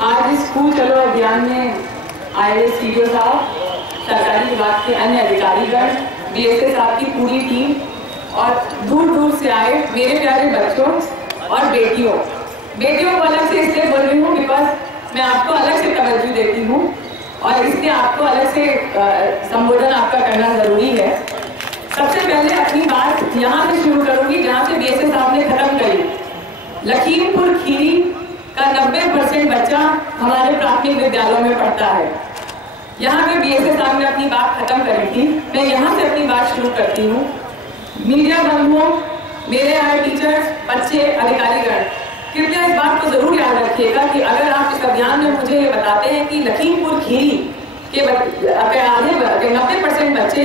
आज इस स्कूल चलो अभियान में आए सीडीओ साहब, सरकारी विभाग के अन्य अधिकारीगण, बीएसए साहब की पूरी टीम और दूर दूर से आए मेरे प्यारे बच्चों और बेटियों को अलग से इसलिए बोल रही हूँ बिकॉज मैं आपको अलग से तवज्जो देती हूँ और इसलिए आपको अलग से संबोधन आपका करना जरूरी है। सबसे पहले अपनी बात यहाँ से शुरू करूंगी जहाँ से बीएसए साहब ने खत्म करी। लखीमपुर खीरी का 90% बच्चा हमारे प्राथमिक विद्यालयों में पढ़ता है। यहाँ पे बीएसए साहब ने अपनी बात खत्म करी थी, मैं यहाँ से अपनी बात शुरू करती हूँ। मीडिया बंधुओं, मेरे यहाँ टीचर्स, बच्चे, अधिकारीगण, कृपया इस बात को जरूर याद रखिएगा कि अगर आप इस अभियान में मुझे ये बताते हैं कि लखीमपुर खीरी के आधे 90% बच्चे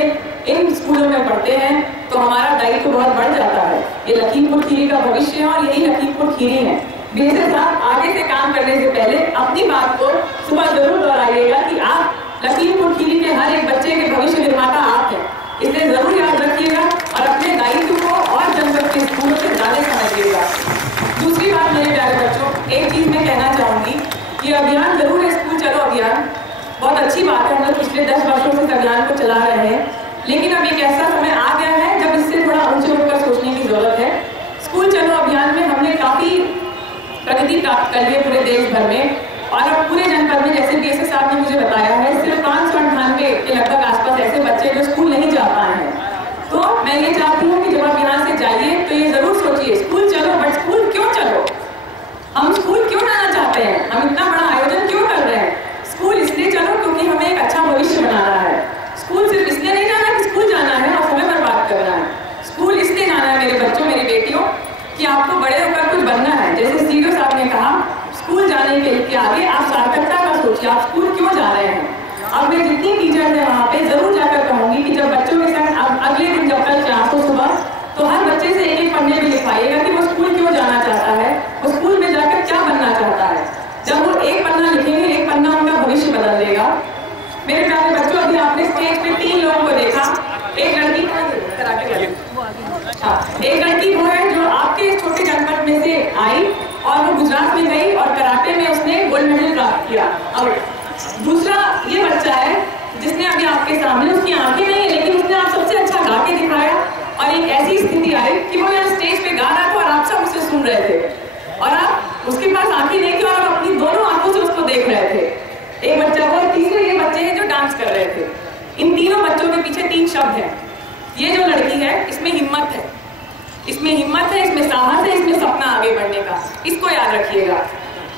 इन स्कूलों में पढ़ते हैं तो हमारा दायित्व बहुत बढ़ जाता है। ये लखीमपुर खीरी का भविष्य है और यही लखीमपुर खीरी है। बीएसए साहब आगे से काम करने से पहले अपनी बात को सुबह जरूर दोहराइएगा कि आप लखीमपुर खीरी के हर एक बच्चे के भविष्य निर्माता आप हैं, इसलिए जरूर याद रखिएगा और अपने दायित्व को और जनपद के स्कूलों से ज्यादा समझिएगा। दूसरी बात मेरे प्यारे बच्चों, एक चीज मैं कहना चाहूंगी कि अभियान जरूर है, स्कूल चलो अभियान बहुत अच्छी बात है। हम लोग पिछले 10 वर्षों से इस अभियान को चला रहे हैं, लेकिन अब एक ऐसा समय आ गया है जब इससे थोड़ा ऊंचे उठकर सोचने की जरूरत है। स्कूल चलो अभियान में हमने काफी प्रगति प्राप्त कर ली है पूरे देश भर में और अब पूरे जनपद में, जैसे बीएसए साहब ने मुझे बताया है, सिर्फ 598 के लगभग आसपास ऐसे बच्चे जो स्कूल नहीं जा पाए हैं। तो मैं ये चाहती हूँ कि जब आप यहाँ से जाइए तो ये जरूर सोचिए स्कूल चलो, बट स्कूल क्यों चलो? हम स्कूल क्यों जाना चाहते हैं? हम इतना बड़ा आयोजन क्यों कर रहे हैं? स्कूल इसलिए चलो क्योंकि हमें एक अच्छा भविष्य बनाना है। स्कूल सिर्फ इसलिए नहीं जाना कि स्कूल जाना है और समय बर्बाद करना है। स्कूल इसलिए जाना है मेरे बच्चों, मेरी बेटियों, कि आपको बड़े होकर कुछ बनना है। जैसे सीडीओ साहब ने कहा, स्कूल जाने के आगे आप सार्थकता का सोचिए, आप स्कूल क्यों जा रहे हैं। अब मैं जितनी टीचर है वहाँ पे जरूर जाकर कहूंगी कि जब बच्चों के साथ अगले दिन जब कल क्लास हो सुबह, तो हर बच्चे से एक पन्ने में लिखवाइएगा कि वो स्कूल क्यों जाना चाहता है, वो स्कूल में जाकर क्या बनना चाहता है। जब वो एक पन्ना लिखेंगे, एक पन्ना उनका भविष्य बदल देगा। मेरे प्यारे बच्चों, अभी आपने स्टेज पे 3 लोगों को देखा। एक लड़की एक लड़की वो है जो आपके छोटे जनपद में से आई और वो गुजरात में गई और कराटे में उसने गोल्ड मेडल प्राप्त किया। और दूसरा ये बच्चा है जिसने अभी आपके सामने, उसकी आंखें नहीं है लेकिन उसने आप सबसे अच्छा गा के दिखाया और एक ऐसी स्थिति आई कि वो यहाँ स्टेज पे गा रहा था और आप सब उसे सुन रहे थे और आप उसके पास आंखें नहीं थी और आप अपनी दोनों आंखों से उसको देख रहे थे। एक बच्चा वो, तीसरे ये बच्चे हैं जो डांस कर रहे थे। इन तीनों बच्चों के पीछे 3 शब्द हैं। ये जो लड़की है इसमें हिम्मत है, इसमें साहस है, इसमें सपना आगे बढ़ने का, इसको याद रखिएगा।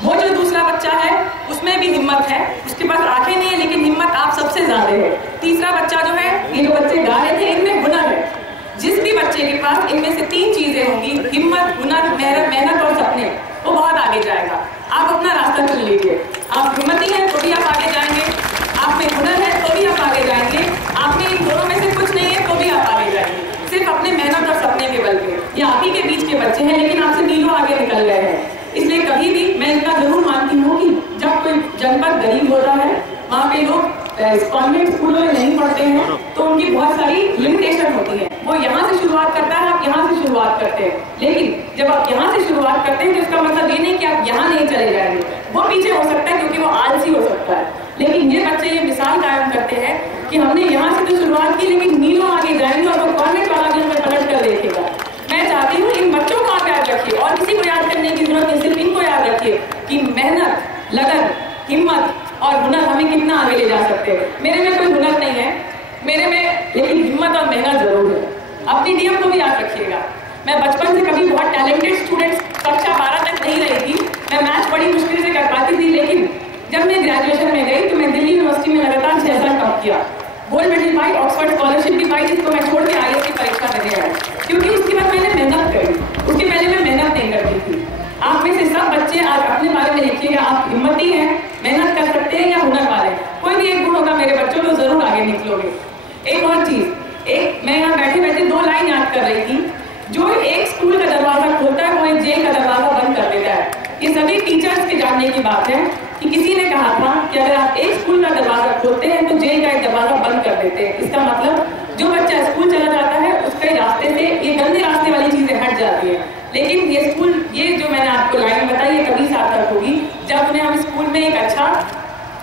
वो जो दूसरा बच्चा है उसमें भी हिम्मत है, उसके पास आंखें नहीं है लेकिन हिम्मत आप सबसे ज्यादा है। तीसरा बच्चा जो है, ये जो बच्चे गा रहे थे, इनमें हुनर है। जिस भी बच्चे के पास इनमें से 3 चीजें होंगी, हिम्मत, हुनर, मेहनत और सपने, वो बहुत आगे जाएगा। आप अपना रास्ता चुन लीजिए। आप हिम्मती हैं तो भी आप आगे जाएंगे, आप में हुनर है तो भी आप आगे जाएंगे, आप में इन दोनों में से कुछ नहीं है तो भी आप आगे जाएंगे। सिर्फ अपने मेहनत और सपने के बल पे। ये आप ही के बीच के बच्चे हैं लेकिन आपसे मीलों आगे निकल गए हैं। इसलिए कभी भी मैं इनका जरूर मानती हूँ कि जब कोई जनपद गरीब होता है, वहाँ पे लोग कॉन्वेंट स्कूलों में नहीं पढ़ते हैं तो उनकी बहुत सारी लिमिटेशन होती है। वो यहाँ से शुरुआत करता है, आप यहाँ से शुरुआत करते हैं, लेकिन जब आप यहाँ से शुरुआत करते हैं तो इसका मतलब ये नहीं कि आप यहाँ नहीं चले जाएंगे। वो पीछे हो सकता है क्योंकि वो आलसी हो सकता है, लेकिन ये बच्चे ये मिसाल कायम करते हैं कि हमने यहाँ से तो शुरुआत की लेकिन मीलों आगे जाएंगे और वो कॉन्वेंट वाला भी हमें पलट कर देखेगा। मैं चाहती हूँ इन बच्चों को आप याद रखिए और किसी को याद करने की जरूरत नहीं, सिर्फ इनको याद रखिए कि मेहनत, लगन, हिम्मत और हुनर हमें कितना आगे ले जा सकते हैं। मेरे में कोई हुनर नहीं है, मेरे में लेकिन हिम्मत और मेहनत जरूर है। अपनी डीएम को भी याद रखिएगा। मैं बचपन से कभी बहुत टैलेंटेड स्टूडेंट कक्षा 12 तक नहीं रही थी, मैं मैथ बड़ी मुश्किल से कर पाती थी, लेकिन जब मैं ग्रेजुएशन में गई तो मैं दिल्ली यूनिवर्सिटी में लगातार 6 साल टॉप किया, गोल्ड मेडल पाई, ऑक्सफोर्ड स्कॉलरशिप भी पाई, जिसको मैं छोड़ के आईएएस की परीक्षा देने आई क्योंकि उसके बाद मैंने मेहनत करी। उसके पहले मैं मेहनत नहीं करती थी। आप में से सब बच्चे आज अपने बारे में लिखिएगा, आप हिम्मती हैं, मेहनत कर सकते हैं या हुनर वाले, कोई भी एक गुण होगा मेरे बच्चों तो जरूर आगे निकलोगे। एक और चीज, मैं यहाँ बैठे बैठे 2 लाइन याद कर रही थी, जो एक स्कूल का दरवाजा खोलता है वो एक जेल का दरवाजा बंद कर देता है। ये सभी टीचर्स के जानने की बात है कि किसी ने कहा था कि अगर आप एक स्कूल का दरवाजा खोलते हैं तो जेल का एक दरवाजा बंद कर देते हैं। इसका मतलब जो बच्चा स्कूल चला जाता है उसके रास्ते से ये गंदे रास्ते वाली चीजें हट जाती है। लेकिन ये स्कूल, ये जो मैंने आपको लाइन बताई, ये कभी सार्थक होगी जब उन्हें हम स्कूल में एक अच्छा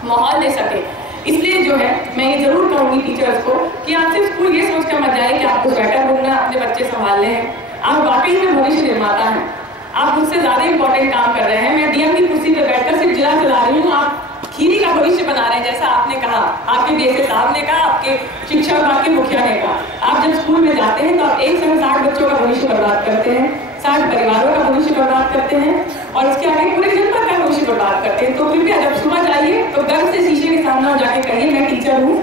माहौल दे सके। इसलिए जो है मैं ये जरूर कहूँगी टीचर्स को कि आप सिर्फ स्कूल ये सोच कर मत जाए कि आपको स्वेटर बुनना, अपने बच्चे संभालने हैं। आप वाकई में भविष्य निर्माता हैं, आप मुझसे ज्यादा इंपॉर्टेंट काम कर रहे हैं। मैं डीएम की कुर्सी पर बैठकर सिर्फ जिला चला रही हूँ, आप खीरी का भविष्य बना रहे हैं। जैसा आपने कहा, आपके डीएसए साहब ने कहा, आपके शिक्षा विभाग के मुखिया ने कहा, आप जब स्कूल में जाते हैं तो आप एक संग 60 बच्चों का भविष्य बर्बाद करते हैं, 60 परिवारों का भविष्य बर्बाद करते हैं और इसके आगे पूरे जनपद का भविष्य बर्बाद करते हैं। तो कृपया जब सुबह जाइए तो गर्व से शीशे के सामने जाके कहिए मैं टीचर हूँ,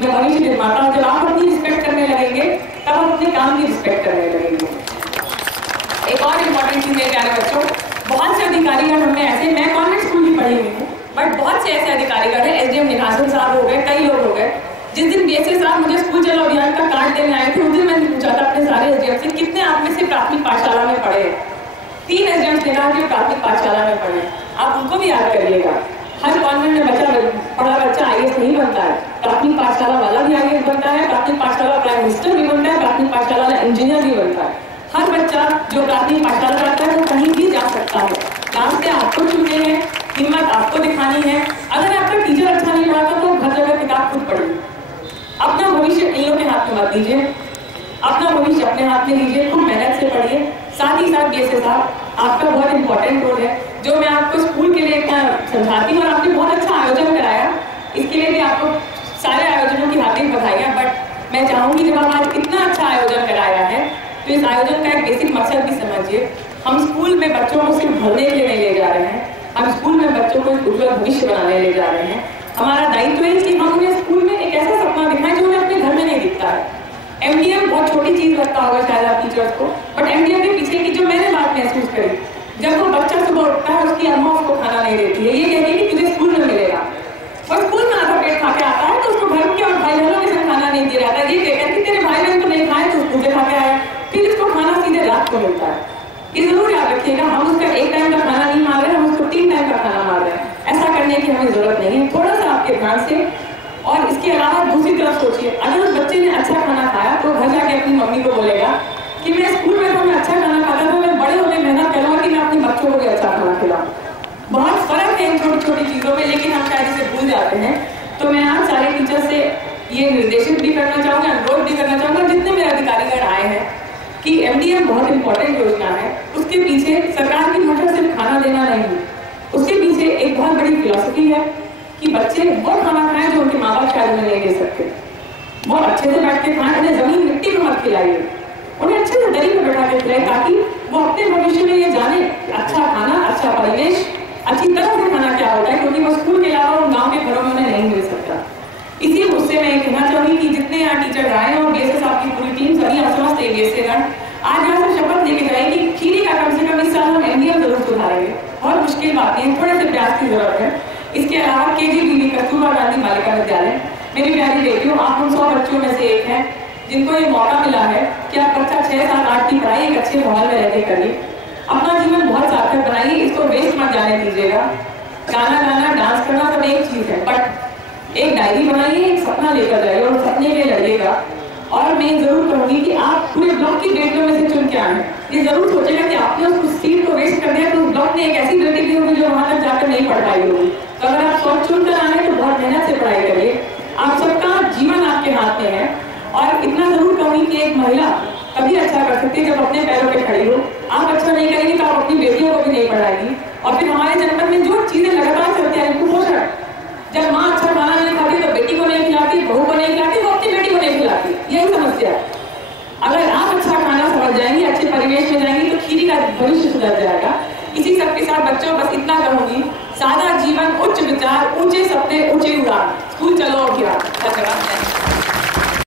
मैं भविष्य निर्माता हूँ। जब आप अपनी रिस्पेक्ट करने लगेंगे तब आप अपने काम की रिस्पेक्ट करने लगेंगे। एक और इम्पोर्टेंट चीज मेरे प्यारे बच्चों, बहुत से अधिकारीगण हमने ऐसे, मैं कॉन्वेंट स्कूल की पढ़ी हुई हूँ, बट बहुत से ऐसे अधिकारीगण हैं, एसडीएम निघासन साहब हो गए, कई लोग हो गए। जिस दिन डीएसए साहब मुझे स्कूल चलो अभियान का कार्ड देने आए थे, उस दिन मैंने पूछा था अपने सारे एसडीएम से कितने आप में से प्राथमिक पाठशाला में पढ़े। 3 एसडीएम ने कहा कि प्राथमिक पाठशाला में पढ़े। आप उनको भी याद करिएगा, हर कॉन्वेंट में पढ़ा बच्चा आईएएस नहीं बनता है, प्राथमिक पाठशाला वाला भी आईएएस बनता है, प्राथमिक पाठशाला प्राइम मिनिस्टर भी बनता है, प्राथमिक पाठशाला वाला इंजीनियर भी बनता है। हर बच्चा जो प्राथमिक पाठशाला जाता है वो कहीं भी जा सकता है। रास्ते आपको चुनने हैं, हिम्मत आपको दिखानी है। अगर आपका टीचर अच्छा नहीं पढ़ाता तो हर जगह किताब खुद पढ़िए, अपना भविष्य इन लोगों के हाथ में मत दीजिए, अपना भविष्य अपने हाथ में लीजिए, खूब मेहनत से पढ़िए। साथ ही साथ डीएसए साहब आपका बहुत इंपॉर्टेंट रोल है, जो मैं आपको स्कूल के लिए समझाती हूँ और आपने बहुत अच्छा आयोजन कराया, इसके लिए भी आपको सारे आयोजनों की हार्दिक बधाइयाँ। बट मैं चाहूँगी जब हम आज इतना अच्छा आयोजन कराया है तो इस आयोजन का एक बेसिक मकसद भी समझिए। हम स्कूल में बच्चों को सिर्फ भरने के लिए नहीं ले जा रहे हैं, हम स्कूल में बच्चों को उज्ज्वल भविष्य बनाने ले जा रहे हैं। हमारा दायित्व है कि हम उन्हें स्कूल में एक ऐसा सपना दिखाएं जो उन्हें अपने घर में नहीं दिखता है। एमडीएम बहुत छोटी चीज लगता होगा शायद आप टीचर्स को, बट एमडीएम के पीछे की जो मैंने बात महसूस करी, जब वो बच्चा सुबह उठता है उसकी अम्मा उसको खाना नहीं देती है, ये कहती है कि तुझे स्कूल में मिलेगा, और स्कूल में आधा पेट खा के आता है तो उसको घर के और भाई बहनों के साथ खाना नहीं दिया जाता। ये कहकर कि तेरे भाई बहन तो नहीं खाए तो तुझे खा के आया, फिर इसको खाना सीधे रात को मिलता है। ये जरूर याद रखिएगा, हम उसका एक टाइम का खाना नहीं मार रहे, हम उसको 3 टाइम का खाना मार रहे हैं। ऐसा करने की हमें जरूरत नहीं है, थोड़ा सा आपके ध्यान से। और इसके अलावा दूसरी तरफ सोचिए, अगर उस बच्चे ने अच्छा खाना खाया तो घर जाके अपनी मम्मी को बोलेगा कि मैं स्कूल में तो मैं अच्छा खाना खाता था, मैं बड़े होकर मेहनत करूँगा कि मैं अपने बच्चों को भी अच्छा खाना खिलाऊं। बहुत फर्क है इन छोटी छोटी चीज़ों में, लेकिन हम शायद इसे भूल जाते हैं। तो मैं आज सारे टीचर से ये निर्देशित भी करना चाहूँगा, अनुरोध भी करना चाहूँगा जितने मेरे अधिकारीगण आए हैं कि एमडीएम बहुत इंपॉर्टेंट योजना है, उसके पीछे सरकार की मंशा सिर्फ खाना देना नहीं है, उसके पीछे एक बहुत बड़ी फिलॉसफी है कि बच्चे वो खाना खाएं जो उनके माँ बाप शायद उन्हें नहीं दे सकते। वो अच्छे से बैठ के खाएं, उन्हें जमीन मिट्टी को मत खिलाइए, उन्हें अच्छे से दरी में बैठा के खिलाएं, ताकि वो अपने भविष्य में ये जाने अच्छा खाना, अच्छा परिवेश, अच्छी तरह से खाना क्या होता है, क्योंकि वो स्कूल के अलावा उन गाँव के घरों में उन्हें नहीं मिल सकता। इसी मुझसे मैं कहना चाहूँगी कि जितने यहाँ टीचर आए और डीएसए साहब की पूरी टीम, सभी समस्त डीएसएगण आज यहाँ से शपथ लेके जाएगी कि खीरी का कम से कम इस साल हम एमडीएम जरूर सुधारेंगे। बहुत मुश्किल बात नहीं है, थोड़े से प्रयास की जरूरत है। इसके अलावा केजीबीवी कस्तूरबा गांधी बालिका विद्यालय, मेरी प्यारी बेटियों, आप उन 100 बच्चों में से एक हैं जिनको ये मौका मिला है कि आप कक्षा 6, 7, 8 की पढ़ाई एक अच्छे माहौल में रहकर करिए, अपना जीवन बहुत सार्थक बनाइए, इसको वेस्ट मत जाने दीजिएगा। गाना गाना, डांस करना सब एक चीज है, बट एक डायरी बनाइए, एक सपना लेकर जाइए और सपने में लड़िएगा। और मैं जरूर कहूँगी कि आप पूरे ब्लॉक की बेटियों में से चुन के आए, ये जरूर सोचेगा कि आपने उस सीट को वेस्ट कर दिया तो उस ब्लॉक ने एक ऐसी बेटी दी होगी जो वहां तक जाकर नहीं पढ़ पाई होगी। तो अगर आप 100 चुन कर आए तो बहुत मेहनत से पढ़ाई करिए, आप सबका जीवन आपके हाथ में है। और इतना जरूर कहूँगी कि एक महिला तभी अच्छा कर सकती है जब अपने पैरों पे खड़ी हो। आप अच्छा नहीं करेंगे तो आप अपनी बेटियों को भी नहीं पढ़ाएंगी। और फिर हमारे जनपद में जो चीजें लगातार चलती है, कुपोषण, जब माँ अच्छा खाना नहीं खाती तो बेटी को नहीं खिलाती, बहू को नहीं खिलाती, वो अपनी बेटी को नहीं खिलाती, यही समस्या है। अगर आप अच्छा खाना समझ जाएंगी, अच्छे परिवेश में जाएंगी तो खीरी का भविष्य सुधर जाएगा। इसी सबके साथ बच्चों बस इतना कहूंगी, सादा जीवन, उच्च विचार, ऊंचे सपने, ऊंचे उड़ान, स्कूल चलो और धन्यवाद।